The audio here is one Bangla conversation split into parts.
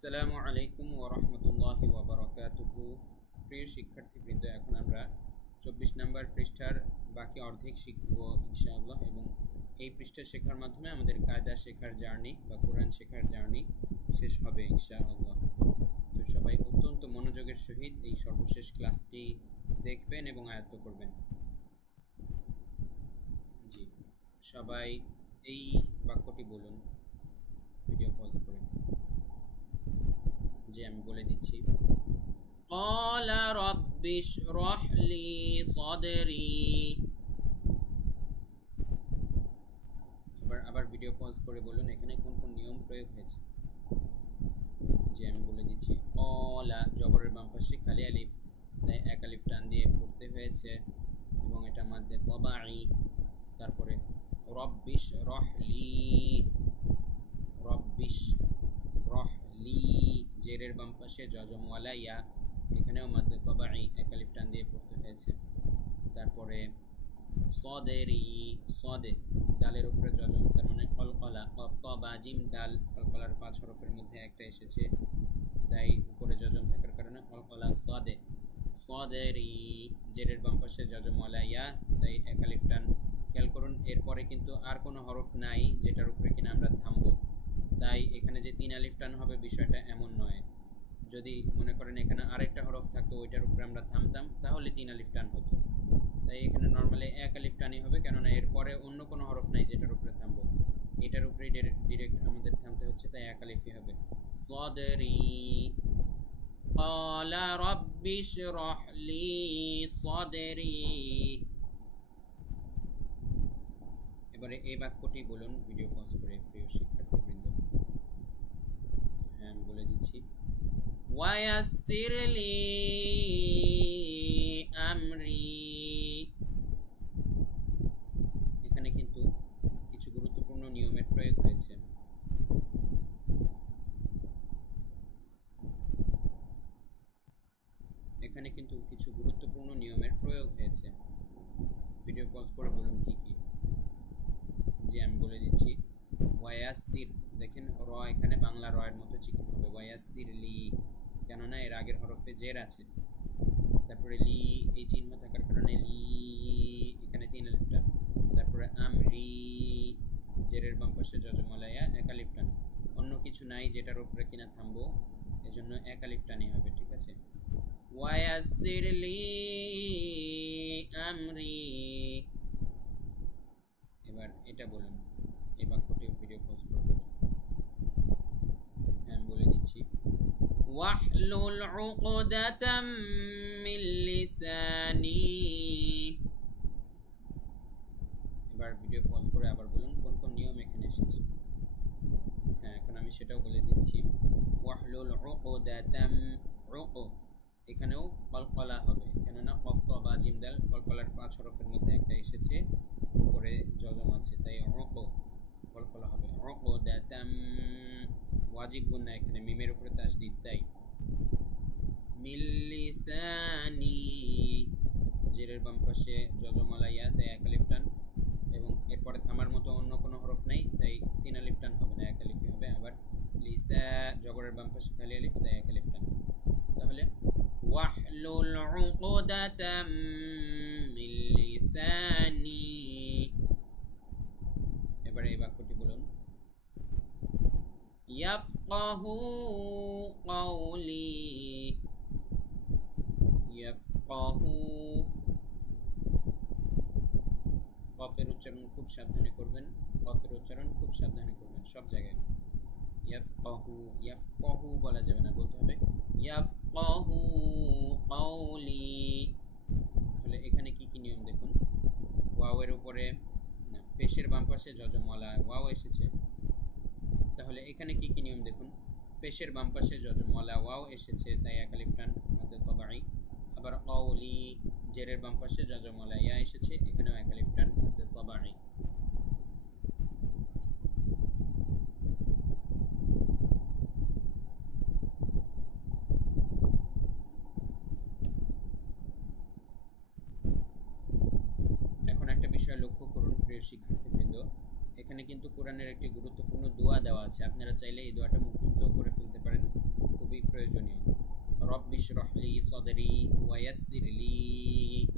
আসসালামু আলাইকুম ওয়া রাহমাতুল্লাহি ওয়া বারাকাতুহু। প্রিয় শিক্ষার্থীবৃন্দ, এখন আমরা 24 নম্বর পৃষ্ঠার বাকি অর্ধেক শিখব ইনশাআল্লাহ, এবং এই পৃষ্ঠা শেখার মাধ্যমে আমাদের কায়দা শেখার জার্নি বা কোরআন শেখার জার্নি শেষ হবে ইনশাআল্লাহ। তো সবাই অত্যন্ত মনোযোগের সহিত এই সর্বশেষ ক্লাসটি দেখবেন এবং আয়ত্ত করবেন। জি, সবাই এই বাক্যটি বলুন ভিডিও পজ করে। জি, আমি বলে দিচ্ছি। قال رب اشرح لي صدري। আবার ভিডিও পজ করে বলুন এখানে কোন কোন নিয়ম প্রয়োগ হয়েছে। জি, আমি বলে দিচ্ছি। কলা জবরের বাম পাশে খালি আলিফ, তাই এক আলিফ টান দিয়ে পড়তে হয়েছে এবং এটা মাদ্দে তবাই। তারপরে রব্বিশ রহলি, রব্বিশ রহলি জেরের বাম পাশে জজমওয়ালা ইয়া, এখানেও মাদ্দে তবাই এক আলিফ টান দিয়ে পড়তে হয়েছে। তারপরে সদেরি, সদে ডালের উপরে জজম, তার মানে কলকলা, কফ ত বা জিম ডাল, কলকলার 5 হরফের মধ্যে একটা এসেছে, তাই উপরে জজম থাকার কারণে কলকলা সদে। সদেরি জেরের বাম পাশে জজমওয়ালা ইয়া, তাই এক আলিফ টান। খেয়াল করুন এরপরে কিন্তু আর কোনো হরফ নাই যেটার উপরে কিনা আমরা থামবো, তাই এখানে যে 3 আলিফ টান হবে বিষয়টা এমন নয়। যদি মনে করেন এখানে আরেকটা হরফ থাকতো ওইটার উপরে আমরা থামতাম তাহলে 3 আলিফ টান হতো, তাই এখানে নর্মালি এক আলিফ টানই হবে, কেননা এরপরে অন্য কোনো হরফ নাই যেটার উপরে থামবো, এটার উপরে ডিরেক্ট আমাদের থামতে হচ্ছে, তাই এক আলিফই হবে। সদরি ক্বালা রাব্বি ইশরাহ লি সদরি। এবারে এই বাক্যটি বলুন ভিডিও পজ করে প্রিয় শিক্ষার্থীবৃন্দ। হ্যাঁ, আমি বলে দিচ্ছি। ওয়ায়াসসির লি আমরি। এখানে কিন্তু কিছু গুরুত্বপূর্ণ নিয়মের প্রয়োগ হয়েছে। এখানে কিন্তু কিছু গুরুত্বপূর্ণ নিয়মের প্রয়োগ হয়েছে। ভিডিও পজ করে বলুন কি কি। জি, আমি বলে দিচ্ছি। ওয়ায়াসির, দেখেন র এখানে বাংলা র এর মতো চিকন হবে। ওয়ায়াসির লি, কেননা এর আগের হরফে জের আছে। তারপরে লি এই চিহ্ন থাকার কারণে লি, এখানে 3 আলিফ টান। তারপরে আমরি জেরের বাম পাশে জজমওয়ালা এক আলিফ টান, অন্য কিছু নাই যেটার উপরে কিনা থামবো, এজন্য এক আলিফ টানই হবে, ঠিক আছে। ওয়ায়াসির লি আমরি। এবার এটা বলুন, এই বাক্যটি ভিডিও পজ করে বলুন। হ্যাঁ, আমি বলে দিচ্ছি। ওয়াহলুল উকদাতাম মিন লিসানি। এবার ভিডিও পজ করে আবার বলুন কোন কোন নিয়ম এখানে এসেছে। হ্যাঁ, এখন আমি সেটাও বলে দিচ্ছি। ওয়াহলুল উকদাতাম, উক এখানেও কলকলা হবে, কেননা কফ ত বা জিম দাল কলকলার 5 হরফের মধ্যে একটা এসেছে, উপরে জজম আছে, তাই উক কলকলা হবে। উকদাতাম ওয়াজিব গুন্না, এখানে মিমের উপরে তাসদীদ, তাই মিন লিসানি জেরের বাম পাশে জজমওয়ালা ইয়া, তাই এক আলিফ টান, এবং এরপরে থামার মতো অন্য কোনো হরফ নেই, তাই 3 আলিফ টান হবে না, এক আলিফই হবে। আবার লিসা জবরের বাম পাশে খালি আলিফ, তাই এক আলিফ টান। তাহলে ওয়াহলুল উকদাতাম মিন লিসানি। এবারে এই বাক্যটি বলুন। ইয়াফকাহু কওলি, ইয়াফকাহু কফের উচ্চারণ খুব সাবধানে করবেন, কফের উচ্চারণ খুব সাবধানে করবেন সব জায়গায়। ইয়াফকাহু, ইয়াফকাহু বলা যাবে না, বলতে হবে ইয়াফকাহু কওলি। তাহলে এখানে কি কি নিয়ম দেখুন। ওয়াওয়ের উপরে না, পেশের বাম পাশে জজমওয়ালা ওয়াও এসেছে, তাহলে এখানে কি কি নিয়ম দেখুন। পেশের বাম পাশে জজমওয়ালা ওয়াও এসেছে, তাই এক আলিফ টান মাদ্দে তবাই। আবার কওলি জেরের বাম পাশে জজমওয়ালা ইয়া এসেছে, এখানেও এক আলিফ টান মাদ্দে তবাই। এখন একটা বিষয় লক্ষ্য করুন প্রিয় শিক্ষার্থীবৃন্দ, এখানে কিন্তু কোরআনের একটি গুরুত্বপূর্ণ দোয়া দেওয়া আছে, আপনারা চাইলে এই দোয়াটা মুখস্থ করে ফেলতে পারেন। খুবই প্রয়োজনীয়। রব্বি ইশরাহ লি সাদরি ওয়া ইয়াসসির লি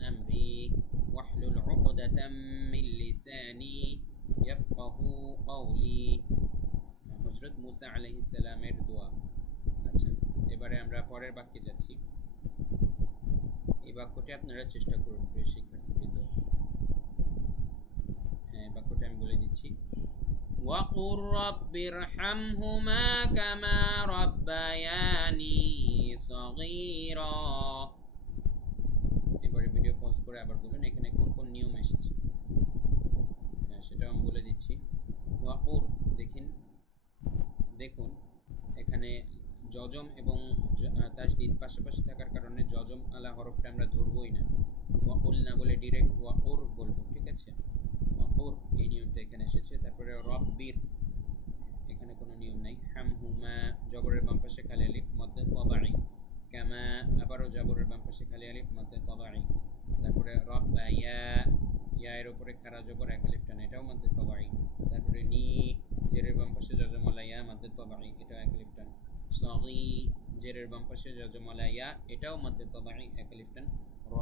আমরি ওয়াহলুল উকদাতাম মিন লিসানি ইয়াফকাহু কওলি। হযরত মুসা আলাইহিস সালামের দোয়া। আচ্ছা, এবারে আমরা পরের বাক্যে যাচ্ছি। এই বাক্যটি আপনারা চেষ্টা করুন প্রিয় শিক্ষার্থীবৃন্দ। হ্যাঁ, বাক্যটা আমি বলে দিচ্ছি। وَقُلْ رَبِّ ارْحَمْهُمَا كَمَا رَبَّيَانِي صَغِيرًا। এবারে ভিডিও পজ করে আবার বলুন এখানে কোন কোন নিয়ম এসেছে। হ্যাঁ, সেটা আমি বলে দিচ্ছি। ওয়াকুর দেখুন এখানে জজম এবং তাসদিদ পাশাপাশি থাকার কারণে জজম আলা হরফটা আমরা ধরবই না, ওয়াকুল না বলে ডিরেক্ট ওয়াকুর বলবো, ঠিক আছে? ওয়াকুর এই নিয়মটা এখানে এসেছে। তারপরে রব্বির এখানে কোনো নিয়ম নাই। হামহুমা জবরের বাম পাশে খালি আলিফ মধ্যে তবাই, কামা আবারও জবরের বাম পাশে খালি আলিফ মধ্যে তবাই। তারপরে রব্বা ইয়া এর উপরে খারা জবর এক আলিফ টানা, এটাও মধ্যে তবাই। তারপরে নি জেরের বাম পাশে জজমলা ইয়া মধ্যে তবাই, এটাও এক আলিফ টান। সগি জেরের বাম পাশে জজমলা ইয়া, এটাও মধ্যে তবাই এক আলিফ টান। র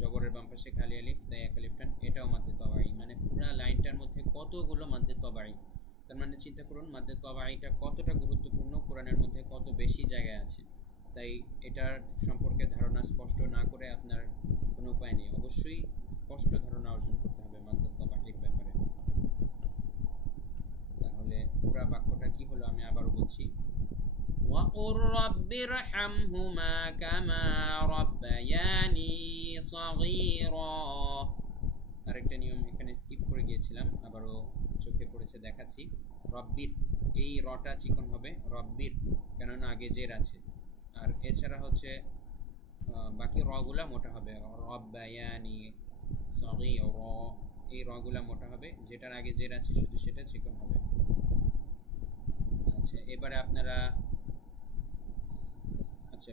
জবরের বাম পাশে খালি আলিফ তাই এক আলিফ টান, এটাও মধ্যে তবাই। মানে পুরো লাইনটার মধ্যে কতগুলো মধ্যে তবাই। তার মানে চিন্তা করুন মধ্যে তবাইটা কতটা গুরুত্বপূর্ণ, কোরআনের মধ্যে কত বেশি জায়গায় আছে। তাই এটার সম্পর্কে ধারণা স্পষ্ট না করে আপনার কোনো উপায় নেই, অবশ্যই স্পষ্ট ধারণা অর্জন করতে হবে মধ্যে তবাইয়ের ব্যাপারে। তাহলে পুরো বাক্যটা কি হলো আমি আবারও বলছি। وَقُلْ رَبِّ ارْحَمْهُمَا كَمَا رَبَّيَانِي صَغِيرًا। আরেকটা নিয়ম এখানে স্কিপ করে গিয়েছিলাম, আবারও চোখে পড়েছে দেখাচ্ছি। রব্বির এই রটা চিকন হবে রব্বির, কেননা আগে জের আছে। আর এছাড়া হচ্ছে বাকি রগুলা মোটা হবে। রব্বায়ানি সগীরা, এই রগুলা মোটা হবে, যেটার আগে জের আছে শুধু সেটা চিকন হবে। আচ্ছা, এবারে আপনারা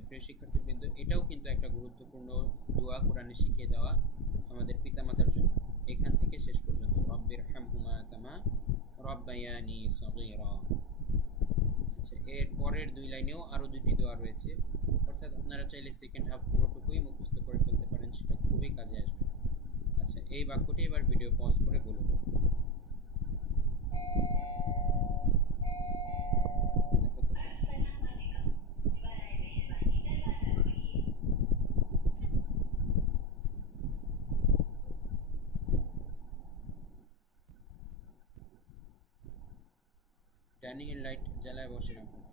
প্রিয় শিক্ষার্থীবৃন্দ, এটাও কিন্তু একটা গুরুত্বপূর্ণ দোয়া কোরআনে শিখিয়ে দেওয়া আমাদের পিতামাতার জন্য, এখান থেকে শেষ পর্যন্ত। রব্বির হামহুমা কামা রব্বায়ানি সগীরা। আচ্ছা, এর পরের দুই লাইনেও আরও দুইটি দোয়া রয়েছে, অর্থাৎ আপনারা চাইলে সেকেন্ড হাফ পুরোটুকুই মুখস্থ করে ফেলতে পারেন, সেটা খুবই কাজে আসবে। আচ্ছা, এই বাক্যটি এবার ভিডিও পজ করে বলুন। টার্নিং এর লাইট জ্বালায় বসে রাখুন,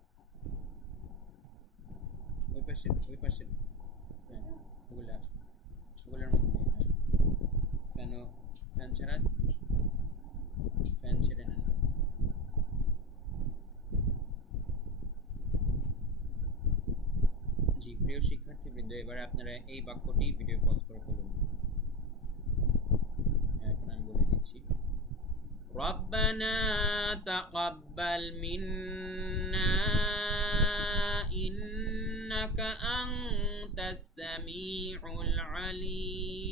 ওই পাশে হ্যাঁ, ওগুলোর মধ্যে হ্যাঁ, ফ্যান ছাড়া ফ্যান ছেড়ে নেন। জি প্রিয় শিক্ষার্থীবৃন্দ, এবারে আপনারা এই বাক্যটি ভিডিও পজ করে বলুন। এখন আমি বলে দিচ্ছি। ربنا تقبل منا إنك أنت السميع العليم।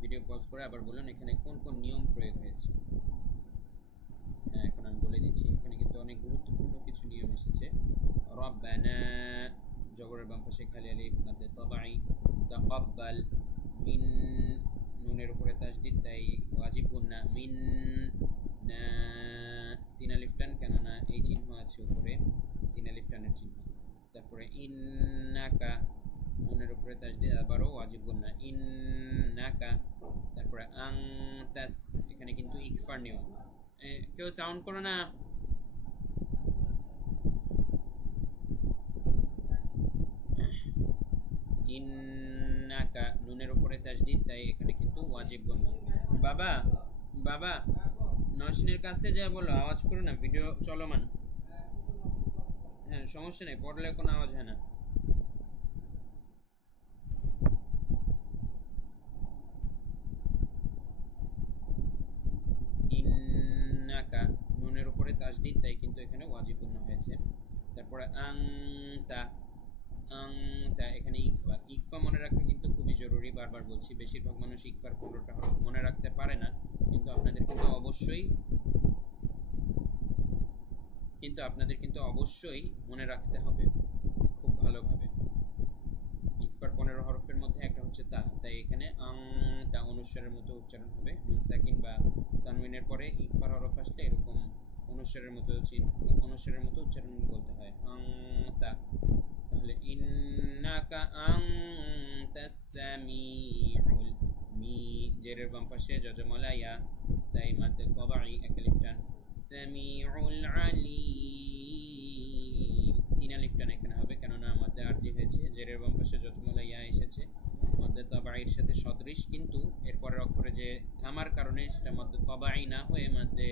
ভিডিও পজ করে আবার বলুন এখানে কোন কোন নিয়ম প্রয়োগ হয়েছে। হ্যাঁ, এখন আমি বলে দিচ্ছি, এখানে কিন্তু অনেক গুরুত্বপূর্ণ কিছু নিয়ম এসেছে। রব্বানা জবরের বাম পাশে খালি আলিফ মধ্যে তবাই, তাকাব্বাল মিন নুনের উপরে তাসদিদ তাই ওয়াজিব গুন্না, মিন না তিন আলিফ টান, কেননা এই চিহ্ন আছে উপরে তিন আলিফ টানের চিহ্ন। তারপরে ইন্নাকা নুনের উপরে তাসদিদ আবারও ওয়াজিব গুন্না, ইন্নাকা। তারপরে আংতাস, এখানে কিন্তু ইকফার নিয়ম, কেউ সাউন্ড করো না। ইন্নাকা নুনের উপরে তাসদিদ তাই এখানে কিন্তু ওয়াজিব গুন্না। বাবা বাবা নওশিনের কাছে যা বলো, আওয়াজ করো না, ভিডিও চলমান। হ্যাঁ, সমস্যা নেই, পড়লে কোনো আওয়াজ হয় না। ইন্নাকা নুনের উপরে তাসদিদ তাই কিন্তু এখানে ওয়াজিব গুন্না হয়েছে। তারপরে আংতা এখানে ইকফা মনে রাখা কিন্তু খুবই জরুরি, বারবার বলছি। বেশিরভাগ মানুষ ইকফার 15টা হরফ মনে রাখতে পারে না, কিন্তু আপনাদের কিন্তু অবশ্যই কিন্তু আপনাদের কিন্তু অবশ্যই মনে রাখতে হবে খুব ভালোভাবে। ইকফার 15 হরফের মধ্যে একটা হচ্ছে তা, তাই এখানে আং তা অনুস্বারের মতো উচ্চারণ হবে। নুন সাকিন বা তানউইনের পরে ইকফার হরফ আসলে এরকম অনুস্বারের মতো উচ্চারণ বলতে হয়, আং তা। তাহলে ইন্নাকা আনতাস সামিউল, মি জেরের বাম পাশে যজমলা ইয়া, তাই মাদ্দে তবাই এক আলিফ টান। সামিউল আলিম, তিন আলিফ টান এখানে হবে, কেননা মাদ্দে আরজি হয়েছে, জেরের বাম পাশে যজমলা ইয়া এসেছে, মাদ্দে তবাইয়ের সাথে সদৃশ, কিন্তু এরপরের অক্ষরে যে থামার কারণে সেটা মাদ্দে তবাই না হয়ে মাদ্দে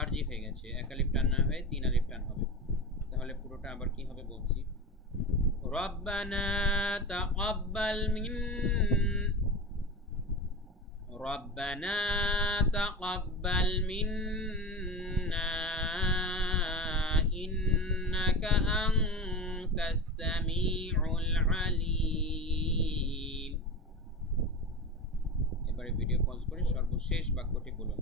আরজি হয়ে গেছে, এক আলিফ টান না হয়ে তিন আলিফ টান হবে। তাহলে পুরোটা আবার কি হবে বলছি, রব্বানা তাকাব্বাল মিন্না ইন্নাকা আনতাস সামিউল আলিম। এবারে ভিডিও পজ করে সর্বশেষ বাক্যটি বলুন।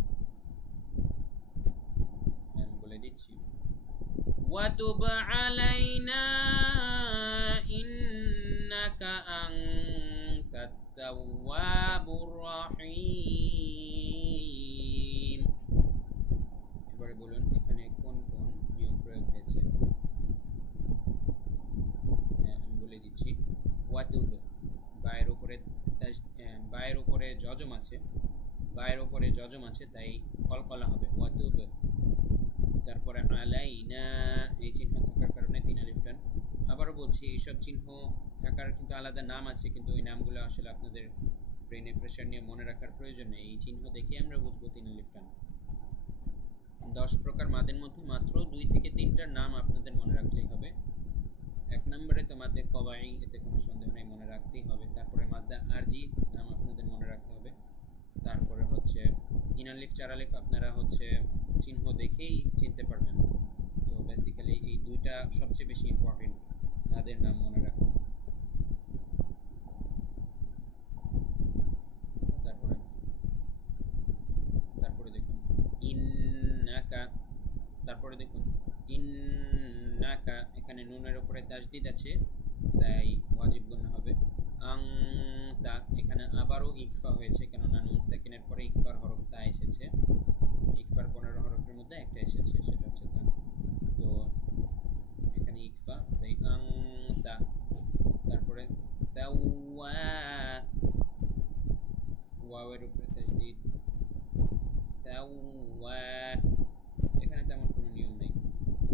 আমি বলে দিচ্ছি, وتب علينا إنك أنت التواب الرحيم। এবারে বলুন এখানে কোন কোন নিয়ম প্রয়োগ হয়েছে। আমি বলে দিচ্ছি, ওয়াতুব বায়ের উপরে যজম আছে, তাই কলকলা হবে ওয়াতুব। তারপরে আলাইনা এই চিহ্ন থাকার কারণে তিন আলিফ টান। আবারও বলছি, এইসব চিহ্ন থাকার কিন্তু আলাদা নাম আছে, কিন্তু ওই নামগুলো আসলে আপনাদের ব্রেনে প্রেশার নিয়ে মনে রাখার প্রয়োজন নেই, এই চিহ্ন দেখে আমরা বুঝবো তিন আলিফ টান। 10 প্রকার মাদের মধ্যে মাত্র 2 থেকে 3টার নাম আপনাদের মনে রাখলেই হবে। 1 নম্বরে তো মাদ্দে কবাই, এতে কোনো সন্দেহ নেই, মনে রাখতেই হবে। তারপরে মাদ্দা আরজি নাম আপনাদের মনে রাখতে হবে। তারপরে হচ্ছে 3 আলিফ 4 আলিফ আপনারা হচ্ছে চিহ্ন দেখেই চিনতে পারবেন। তো বেসিক্যালি এই দুইটা সবচেয়ে বেশি ইম্পর্টেন্ট মাদের নাম মনে রাখা। তারপরে দেখুন ইন্নাকা, এখানে নুনের উপরে তাসদিদ আছে, তাই ওয়াজিব গুন্না হবে। আংতা, এখানে আবারও ইকফা হয়েছে, কেননা নুন সাকিনের পরে ইকফার হরফ তা এসেছে, ইকফার 15 হরফের মধ্যে একটা এসেছে, সেটা হচ্ছে তা। তো এখানে ইকফা, তাই আংতা। তারপরে ওয়াওয়ের উপরে তাসদিদ, এখানে তেমন কোনো নিয়ম নেই।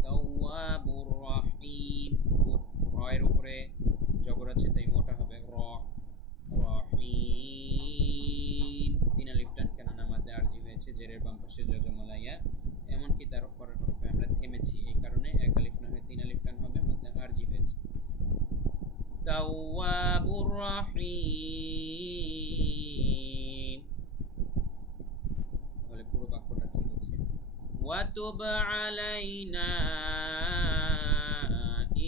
তাওয়াবুর রহিম, রয়ের উপরে জবর আছে, তাই মোটা হবে রহিম, তিন আলিফ টান, কেননা মাদ্দে আরজি হয়েছে, জেরের বাম পাশে যজমলা ইয়া, এমনকি তার পরের হরফে আমরা থেমেছি, এই কারণে এক আলিফ না হয়ে তিন আলিফ টান হবে, মাদ্দে আরজি হয়েছে। তাওয়াবুর রহিম, তাহলে পুরো বাক্যটা কি হচ্ছে, ওয়াতুব আলাইনা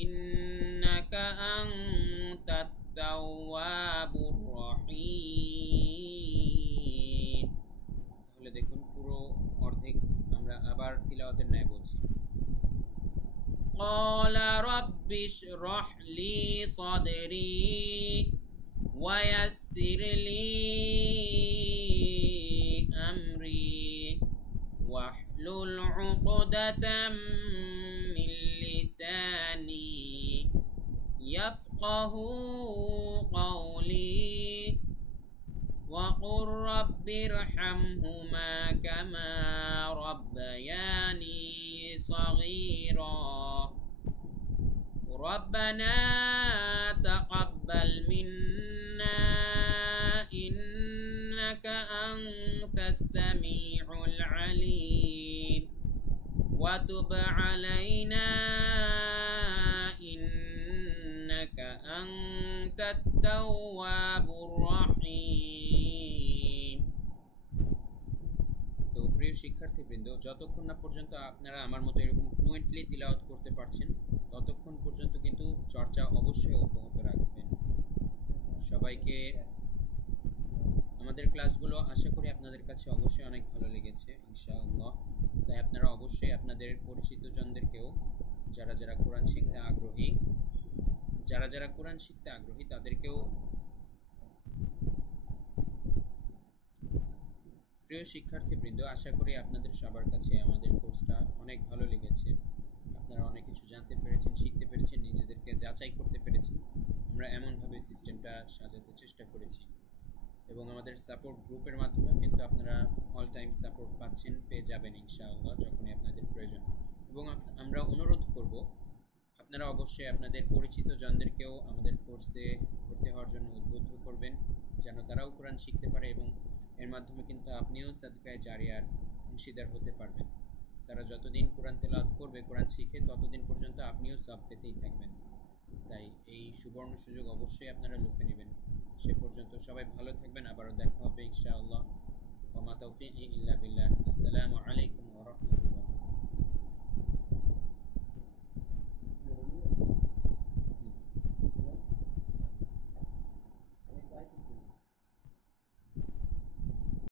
ইন্নাকা আনতাত তাওয়াবুর রহিম। তাহলে দেখুন পুরো অর্ধেক আমরা আবার তিলাওয়াতের ন্যায় বলছি। قال رب اشرح لي صدري ويسر لي أمري واحلل عقدة من لساني يفقه قولي وقل رب ارحمهما كما ربياني صغيرا ربنا تقبل منا إنك أنت السميع العليم وتب علينا إنك أنت التواب الرحيم। তো প্রিয় শিক্ষার্থীবৃন্দ, যতক্ষণ না পর্যন্ত আপনারা আমার মতো এরকম ফ্লুয়েন্টলি তিলাওয়াত করতে পারছেন, ততক্ষণ পর্যন্ত কিন্তু চর্চা অবশ্যই অব্যাহত রাখবেন। সবাইকে আমাদের ক্লাসগুলো আশা করি আপনাদের কাছে অবশ্যই অনেক ভালো লেগেছে ইনশাআল্লাহ। তাই আপনারা অবশ্যই আপনাদের পরিচিত জনদেরকেও যারা যারা কোরআন শিখতে আগ্রহী তাদেরকেও। প্রিয় শিক্ষার্থীবৃন্দ, আশা করি আপনাদের সবার কাছে আমাদের কোর্সটা অনেক ভালো লেগেছে। আপনারা অনেক কিছু জানতে পেরেছেন, শিখতে পেরেছেন, নিজেদেরকে যাচাই করতে পেরেছেন। আমরা এমনভাবে সিস্টেমটা সাজাতে চেষ্টা করেছি এবং আমাদের সাপোর্ট গ্রুপের মাধ্যমে কিন্তু আপনারা অল টাইম সাপোর্ট পেয়ে যাবেন ইনশাআল্লাহ যখনই আপনাদের প্রয়োজন। এবং আমরা অনুরোধ করব আপনারা অবশ্যই আপনাদের পরিচিত জনদেরকেও আমাদের কোর্সে ভর্তি হওয়ার জন্য উদ্বুদ্ধ করবেন, যেন তারাও কোরআন শিখতে পারে এবং এর মাধ্যমে কিন্তু আপনিও সাদকায়ে জারিয়ার অংশীদার হতে পারবেন। তারা যতদিন কোরআন তেলাওয়াত করবে, কোরআন শিখে, ততদিন পর্যন্ত আপনিও সওয়াব পেতেই থাকবেন। তাই এই সুবর্ণ সুযোগ অবশ্যই আপনারা লুফে নেবেন। সে পর্যন্ত সবাই ভালো থাকবেন, আবারও দেখা হবে ইনশাআল্লাহ। ওয়া মা তাওফীকি ইল্লা বিল্লাহ। আসসালামু আলাইকুম ওয়া রাহমাতুল্লাহ।